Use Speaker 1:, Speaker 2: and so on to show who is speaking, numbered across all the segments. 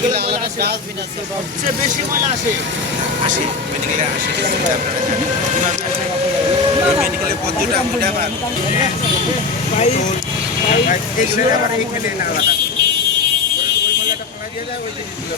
Speaker 1: মেডিকেলে আলাদা ডাস্টবিন আছে সবচেয়ে বেশি ময়লা আসে।
Speaker 2: আসে মেডিকেলে আসে সেটা আপনারা জানেন। মেডিকেলে আবার এইখানে আলাদা। ওই- ওই ময়লাটা ফেলা দিয়ে যায় ওই জিনিসগুলো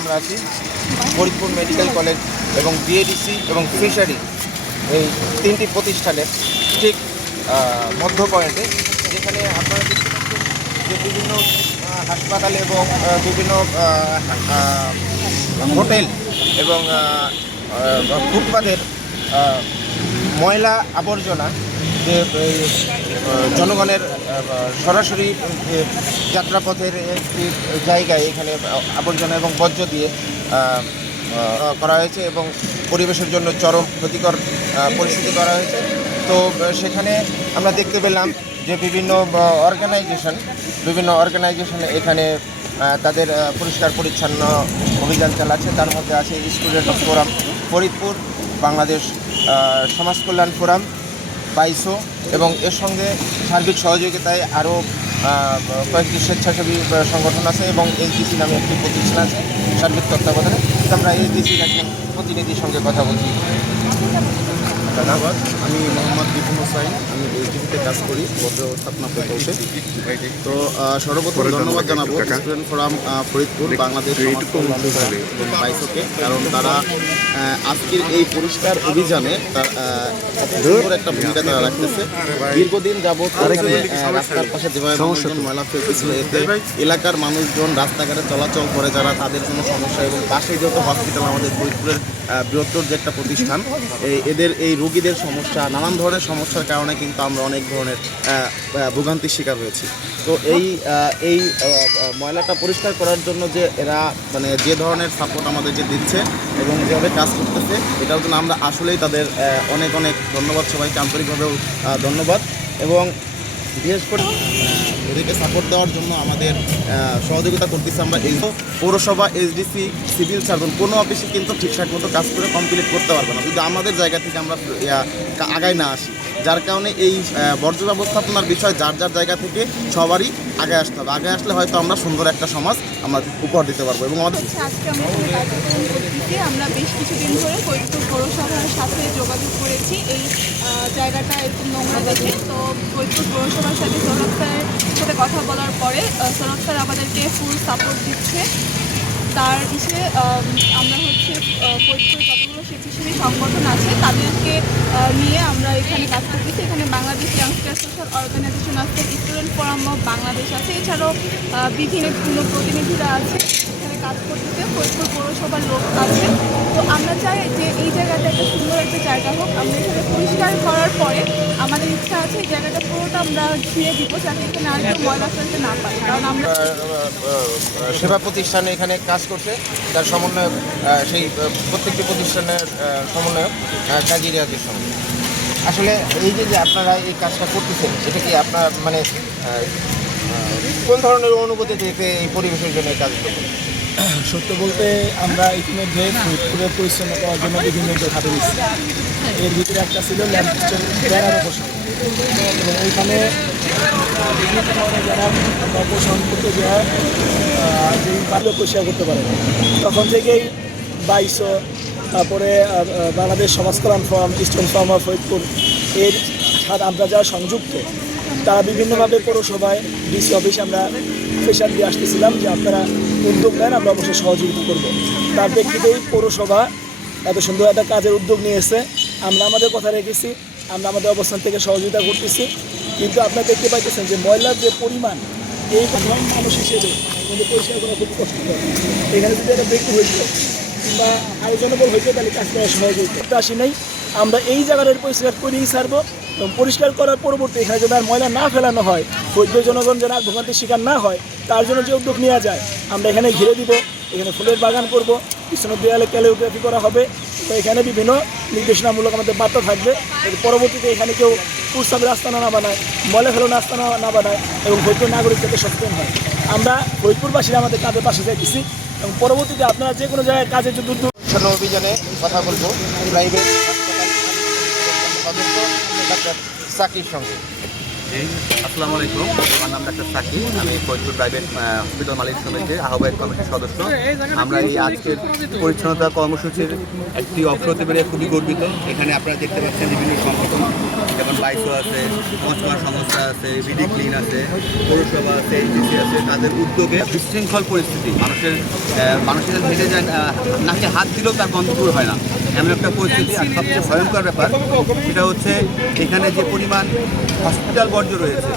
Speaker 2: আমরা আছি। ফরিদপুর মেডিকেল কলেজ এবং বিএডিসি এবং ফিশারি এই তিনটি প্রতিষ্ঠানের ঠিক মধ্য পয়েন্টে যেখানে আপনারা যে বিভিন্ন হাসপাতাল এবং বিভিন্ন হোটেল এবং ফুটপাতের ময়লা আবর্জনা যে জনগণের সরাসরি যাত্রাপথের একটি জায়গায় এখানে আবর্জনা এবং বর্জ্য দিয়ে করা হয়েছে এবং পরিবেশের জন্য চরম ক্ষতিকর পরিস্থিতি করা হয়েছে। তো সেখানে আমরা দেখতে পেলাম যে বিভিন্ন অর্গানাইজেশন বিভিন্ন অর্গানাইজেশন এখানে তাদের পরিষ্কার পরিচ্ছন্ন অভিযান চালাচ্ছে। তার মধ্যে আছে স্টুডেন্ট ফোরাম ফরিদপুর, বাংলাদেশ সমাজ কল্যাণ ফোরাম বাইশো এবং এর সঙ্গে সার্বিক সহযোগিতায় আরও কয়েকটি স্বেচ্ছাসেবী সংগঠন আছে এবং এইচডিসি নামে একটি প্রতিষ্ঠান আছে, সার্বিক তত্ত্বাবধানে। আমরা এইচডিসির একজন প্রতিনিধির সঙ্গে কথা বলছি।
Speaker 3: ধন্যবাদ। আমি মোহাম্মদ বিপুল হোসাইন আমি এইচডিসিতে কাজ করি বদ্র স্থাপনা প্রকল্পে তো সর্বপ্রথম ধন্যবাদ জানাব। স্টুডেন্ট ফোরাম ফরিদপুর বাংলাদেশ এবং বাইসোকে কারণ তারা আজকের এই পরিষ্কার অভিযানে তার একটা ভূমিকা তারা রাখতেছে। দীর্ঘদিন যাবৎ রাস্তার পাশে যেভাবে মানুষজন ময়লা ফেলতেছিল এতে এলাকার মানুষজন রাস্তাঘাটে চলাচল করে যারা তাদের কোনো সমস্যা এবং পাশে যেহেতু হসপিটাল আমাদের ফরিদপুরের বৃহত্তর যে একটা প্রতিষ্ঠান এদের এই রোগীদের সমস্যা, নানান ধরনের সমস্যার কারণে কিন্তু আমরা অনেক ধরনের ভোগান্তির শিকার হয়েছি। তো এই এই ময়লাটা পরিষ্কার করার জন্য যে এরা মানে যে ধরনের সাপোর্ট আমাদেরকে দিচ্ছে এবং যেভাবে কাজ করতেছে, এটার জন্য আমরা আসলেই তাদের অনেক অনেক ধন্যবাদ সবাইকে আন্তরিকভাবেও ধন্যবাদ। এবং বিশেষ করে আহ, ওদেরকে সাপোর্ট দেওয়ার জন্য আমাদের সহযোগিতা করতেছি আমরা এই পৌরসভা এসডিসি সিভিল সার্জন কোনো অফিসে কিন্তু ঠিকঠাক মতো কাজ করে কমপ্লিট করতে পারবে না। যদি আমাদের জায়গা থেকে আমরা আগায় না আসি যার কারণে এই বর্জ্য ব্যবস্থাপনার বিষয় যার যার জায়গা থেকে সবারই আগে আসতে হবে। আগে আসলে হয়তো আমরা সুন্দর একটা সমাজ আমরা উপহার দিতে পারব এবং আমাদের
Speaker 4: আজকে আমরা বেশ কিছুদিন ধরে ফরিদপুর পৌরসভার সাথে যোগাযোগ করেছি। এই জায়গাটা এরকম নোংরা দেখে। ফরিদপুর পৌরসভার সাথে সৌরভ স্যারের সাথে কথা বলার পরে সৌরভ স্যার আমাদেরকে ফুল সাপোর্ট দিচ্ছে। তার আম, আমরা হচ্ছে ফরিদপুর যতগুলো স্বেচ্ছাসেবী সংগঠন আছে তাদেরকে নিয়ে আমরা এখানে কাজ করতেছি। এখানে বাংলাদেশ ইয়াংস্টার সোশ্যাল অর্গানাইজেশন আছে স্টুডেন্ট ফোরাম অফ বাংলাদেশ আছে। এছাড়াও বিভিন্ন প্রতিনিধিরা আছে। কাজ করতেছে ফরিদপুর পৌরসভার লোক আছে। তো আমরা চাই যে এই জায়গাটা একটা সুন্দর একটা জায়গা হোক। আমরা এখানে পরিষ্কার করার পরে আমাদের ইচ্ছা আছে এই জায়গাটা পুরোটা আমরা ঘিরে দিব যাতে এখানে আর কেউ ময়লা ফেলতে না পারে। কারণ আমরা
Speaker 2: সেবা প্রতিষ্ঠান এখানে কাজ করছে। তার সমন্বয়ক সেই প্রত্যেকটি প্রতিষ্ঠানের সমন্বয়ক কাজী রিয়াজের সঙ্গে। আসলে এই যে আপনারা এই কাজটা করতেছেন, এটা কি আপনার মানে কোন ধরনের অনুভূতি দিতে এই পরিবেশের জন্য এই কাজগুলো?
Speaker 5: সত্য বলতে আমরা ইতিমধ্যে ফরিদপুরের পরিচ্ছন্ন করার জন্য বিভিন্ন হাতে নিচ্ছি এর ভিতরে একটা ছিল ল্যাম্পস্টের এবং ওইখানে বিভিন্ন ধরনের যারা অপসারণ করতে যাওয়া যে ভালো পরিষ্কার করতে পারে, তখন থেকেই বাইশো তারপরে বাংলাদেশ সমাজ কল্যাণ forum, eastern forum of Faridpur, এর সাথে আমরা যারা সংযুক্ত, তারা বিভিন্নভাবে পৌরসভায় ডিসি অফিসে আমরা প্রেশার দিয়ে আসতেছিলাম যে আপনারা উদ্যোগ নেন, আমরা অবশ্যই সহযোগিতা করব। তার প্রেক্ষিতেই পৌরসভা এত সুন্দর একটা কাজের উদ্যোগ নিয়েছে আমরা আমাদের কথা রেখেছি, আমরা আমাদের অবস্থান থেকে সহযোগিতা করতেছি। কিন্তু আপনারা দেখতে পাইতেছেন যে ময়লার যে পরিমাণ, এই সাধারণ মানুষ হিসেবে কিন্তু পরিষ্কার করা খুব কষ্টকর। এখানে যদি একটা ব্যক্তি হয়েছে কিংবা আয়োজনবল হয়েছে তাহলে কাজ করা সহযোগিতা আসি নাই, আমরা এই জায়গাটার পরিষ্কার করেই ছাড়বো। এবং পরিষ্কার করার পরবর্তী এখানে যেন আর ময়লা না ফেলানো হয় ক্ষুদ্র জনগণ যেন আর ভোগান্তির শিকার না হয়, তার জন্য যে উদ্যোগ নেওয়া যায়, আমরা এখানে ঘিরে দিব, এখানে ফুলের বাগান করব, পিছনের দেয়ালে ক্যালিওগ্রাফি করা হবে, তো এখানে বিভিন্ন নির্দেশনামূলক আমাদের বার্তা থাকবে পরবর্তীতে এখানে কেউ প্রস্তাবের আস্তানা না বানায়, ময়লা ফেলানো আস্তানা না বানায়, এবং ফরিদপুর নাগরিক যাতে সচেতন হয়। আমরা ফরিদপুরবাসীরা আমাদের কাজের পাশে যাইতেছি, এবং পরবর্তীতে আপনারা যে কোনো জায়গায় কাজের উদ্যোগ
Speaker 2: অভিযানে কথা বলব সদস্য ডাক্তার সাকির সঙ্গে।
Speaker 6: আসসালামু আলাইকুম। আমার নাম ডাক্তার সাকি আমি ফরিদপুর প্রাইভেট হসপিটাল মালিক সমিতির আহ্বায়ক কমিটির সদস্য। আমরা এই আজকের পরিচ্ছন্নতা কর্মসূচির একটি অংশ হতে পেরে খুবই গর্বিত। এখানে আপনারা দেখতে পাচ্ছেন বিভিন্ন সংগঠন, যেমন বাইসো আছে মশলা সংস্থা আছে, বিডি ক্লিন আছে, পৌরসভা আছে এনজিসি আছে। তাদের উদ্যোগে বিশৃঙ্খল পরিস্থিতি, মানুষের মানুষের হেঁটে যায় নাকে হাত দিলেও তার গন্ধ দূর হয় না। এমন একটা পরিস্থিতি আর সবচেয়ে ভয়ঙ্কর ব্যাপার, সেটা হচ্ছে এখানে যে পরিমাণ হসপিটাল বর্জ্য রয়েছে,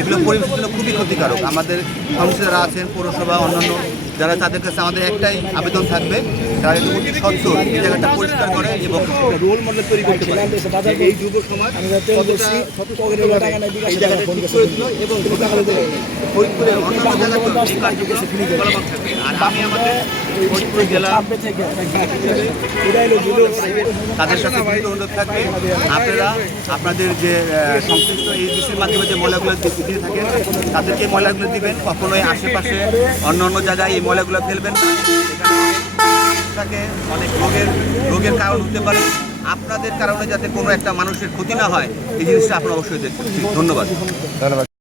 Speaker 6: এগুলো পরিবেশের জন্য খুবই ক্ষতিকারক। আমাদের সংসদ যারা আছেন, পৌরসভা, অন্যান্য যারা তাদের কাছে আমাদের একটাই আবেদন থাকবে তারা যদি সত্তর এই জায়গাটা পরিষ্কার করে এবং রোল মডেল তৈরি করতে পারে। এই যুব সমাজ
Speaker 5: আমরা তেল
Speaker 6: কতটা
Speaker 5: বেশি,
Speaker 6: পকেটে করে
Speaker 5: টাকা নেই, বিকাশে
Speaker 6: এই জায়গাটা ঠিক করে
Speaker 5: করে
Speaker 6: দিল এবং ফরিদপুরের অন্যান্য জায়গাতেও এই কার্যক্রম চলমান থাকবে আর আমি আমাদের ফরিদপুর জেলা
Speaker 5: চাপবে থেকে এটাই হলো দিল
Speaker 6: তাদের সাথে বিনীত অনুরোধ থাকবে। আপনারা আপনাদের যে সংশ্লিষ্ট এই বিষয়ের মাধ্যমে যে ময়লাগুলো দিয়ে থাকেন তাদেরকে ময়লাগুলো দিবেন। কখনোই আশেপাশে অন্য অন্য জায়গায় এই ময়লাগুলো ফেলবেন না। এখানে থাকে অনেক রোগের রোগের কারণ হতে পারে। আপনাদের কারণে যাতে কোনো একটা মানুষের ক্ষতি না হয়, এই জিনিসটা আপনারা অবশ্যই দেখবেন। ধন্যবাদ।
Speaker 2: ধন্যবাদ।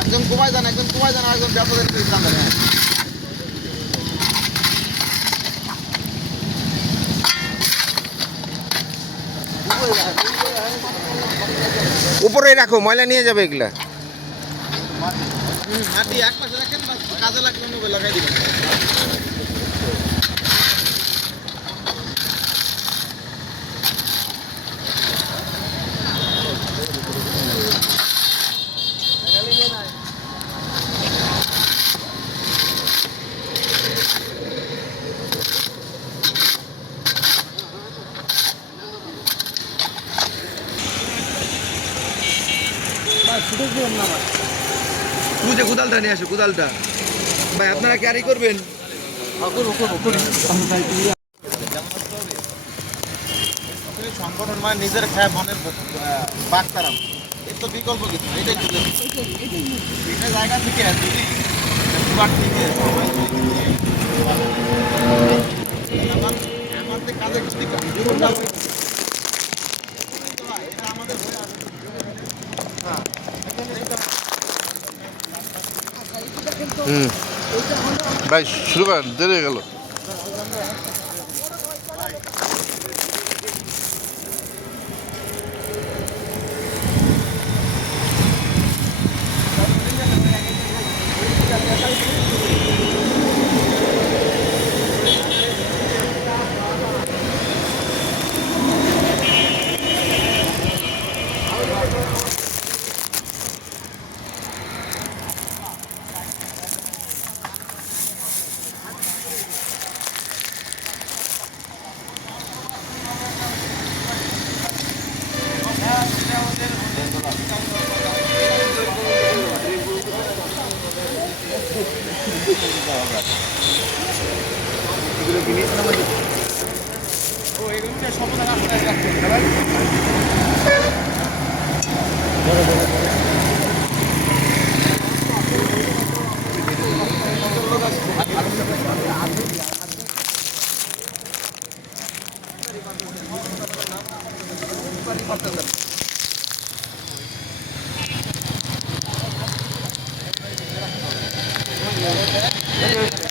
Speaker 1: একজন কুমায় যান একজন কুমায় যান একজন ব্যাপারের ইসলাম দেন
Speaker 2: উপরে রাখো ময়লা নিয়ে যাবে এগুলা।
Speaker 1: মাটি এক পাশে রাখেন কাজে লাগলে লাগাই দিবেন।
Speaker 6: বুঝে কোদালটা নিয়ে আসো কোদালটা। ভাই আপনারা ক্যারি করবেন
Speaker 1: সংগঠন মানে নিজের খায় মনের বাক তারাম এর তো বিকল্প কিছু এটাই চলে এটা জায়গা থেকে আর যদি থেকে সবাই আমাদের কাজে ক্ষতি করে। এটা আমাদের হয়ে আসে।
Speaker 7: হুম। ভাই শুরু করেন দেরি গেল।
Speaker 2: Thank you.